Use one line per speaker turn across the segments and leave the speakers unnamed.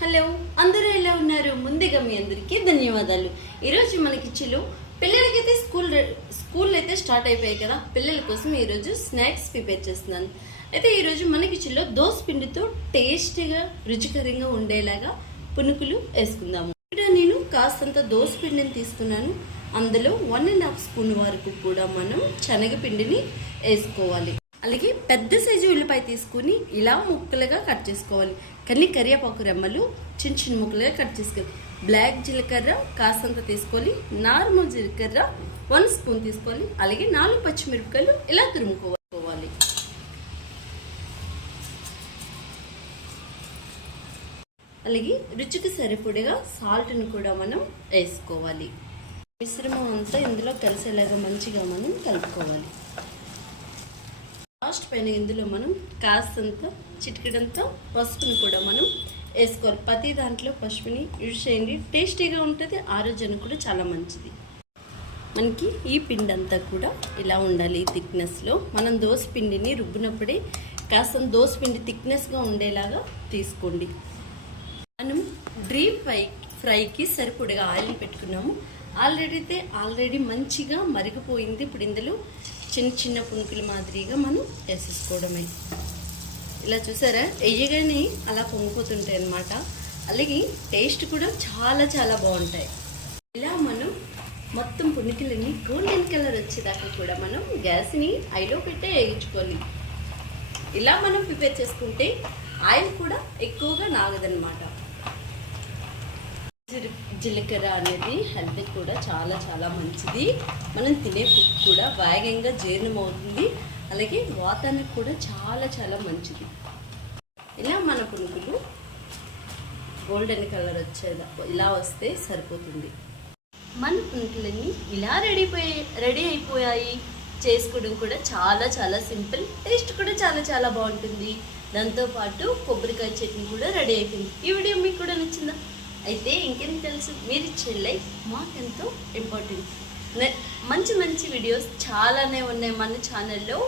Hello అందరూ ఎలా ఉన్నారు? ముందుగా మీ అందరికీ ధన్యవాదాలు. ఈరోజు మనకి చిలు పిల్లలకైతే స్కూల్ స్కూల్ అయితే స్టార్ట్ అయిపోయాయి కదా పిల్లల కోసం ఈరోజు స్నాక్స్ ప్రిపేర్ చేస్తున్నాను. అయితే ఈరోజు మనకి చిలో దోస పిండితో టేస్టీగా రుచికరంగా ఉండేలాగా పునుకులు వేసుకుందాము. ఇక్కడ నేను కాస్తంత దోస పిండిని తీసుకున్నాను. అందులో వన్ అండ్ హాఫ్ స్పూన్ వరకు కూడా మనం శనగపిండిని వేసుకోవాలి. అలాగే పెద్ద సైజు ఉల్లిపాయ తీసుకుని ఇలా ముక్కలుగా కట్ చేసుకోవాలి. కానీ కరివేపాకు రెమ్మలు చిన్న చిన్న ముక్కలుగా కట్ చేసుకోవాలి. బ్లాక్ జీలకర్ర కాసంత తీసుకోవాలి నార్మల్ జీలకర్ర వన్ స్పూన్ తీసుకోవాలి అలాగే నాలుగు పచ్చిమిరపకాయలు ఇలా తురుముకోవాలి. అలాగే రుచికి సరిపడగా సాల్ట్ని కూడా మనం వేసుకోవాలి. మిశ్రమం అంతా ఇందులో కలిసేలాగా మంచిగా మనం కలుపుకోవాలి. లాస్ట్ పైన ఇందులో మనం కాస్తంత చిటికడంతో పసుపుని కూడా మనం వేసుకోవాలి. ప్రతి దాంట్లో పసుపుని యూజ్ చేయండి. టేస్టీగా ఉంటుంది ఆరోగ్యానికి కూడా చాలా మంచిది. మనకి ఈ పిండి అంతా కూడా ఇలా ఉండాలి ఈ థిక్నెస్లో. మనం దోశ పిండిని రుబ్బినప్పుడే కాస్త దోశ పిండి థిక్నెస్గా ఉండేలాగా తీసుకోండి. మనం డ్రీప్ ఫ్రై ఫ్రైకి సరిపడగా ఆయిల్ పెట్టుకున్నాము. ఆల్రెడీ అయితే ఆల్రెడీ మంచిగా మరిగిపోయింది. ఇప్పుడు ఇందులో చిన్న చిన్న పునుకుల మాదిరిగా మనం వేసేసుకోవడమే. ఇలా చూసారా? వెయ్యగానే అలా పొంగిపోతుంటాయి అన్నమాట. అలాగే టేస్ట్ కూడా చాలా చాలా బాగుంటాయి. ఇలా మనం మొత్తం పునుకులని గోల్డెన్ కలర్ వచ్చేదాకా కూడా మనం గ్యాస్ని ఐలో పెట్టే వేయించుకోవాలి ఇలా మనం ప్రిపేర్ చేసుకుంటే ఆయిల్ కూడా ఎక్కువగా నాగదనమాట జీలకర్ర అనేది హెల్త్ కూడా చాలా చాలా మంచిది. మనం తినే ఫుడ్ కూడా వేగంగా జీర్ణం అవుతుంది అలాగే వాతానికి కూడా చాలా చాలా మంచిది. ఇలా మన పునుగులు గోల్డెన్ కలర్ వచ్చేదా ఇలా వస్తే సరిపోతుంది. మన పునుకులన్నీ ఇలా రెడీ రెడీ అయిపోయాయి. చేసుకోవడం కూడా చాలా చాలా సింపుల్. టేస్ట్ కూడా చాలా చాలా బాగుంటుంది. దాంతోపాటు కొబ్బరికాయ చట్నీ కూడా రెడీ అయిపోయింది. ఈ వీడియో మీకు కూడా నచ్చిందా? అయితే ఇంకేం తెలుసు? మీరు ఇచ్చే లైక్ మాకెంతో ఇంపార్టెంట్ మంచి మంచి వీడియోస్ చాలానే ఉన్నాయి మన ఛానల్లో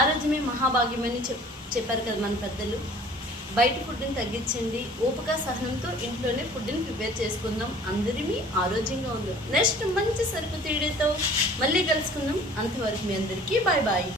ఆరోగ్యమే మహాభాగ్యమని చెప్ చెప్పారు కదా మన పెద్దలు. బయట ఫుడ్ని తగ్గించండి. ఓపిక సహనంతో ఇంట్లోనే ఫుడ్ని ప్రిపేర్ చేసుకుందాం. అందరిమీ ఆరోగ్యంగా ఉందాం నెక్స్ట్ మంచి సరుకు తీయడంతో మళ్ళీ కలుసుకుందాం. అంతవరకు మీ అందరికీ బాయ్ బాయ్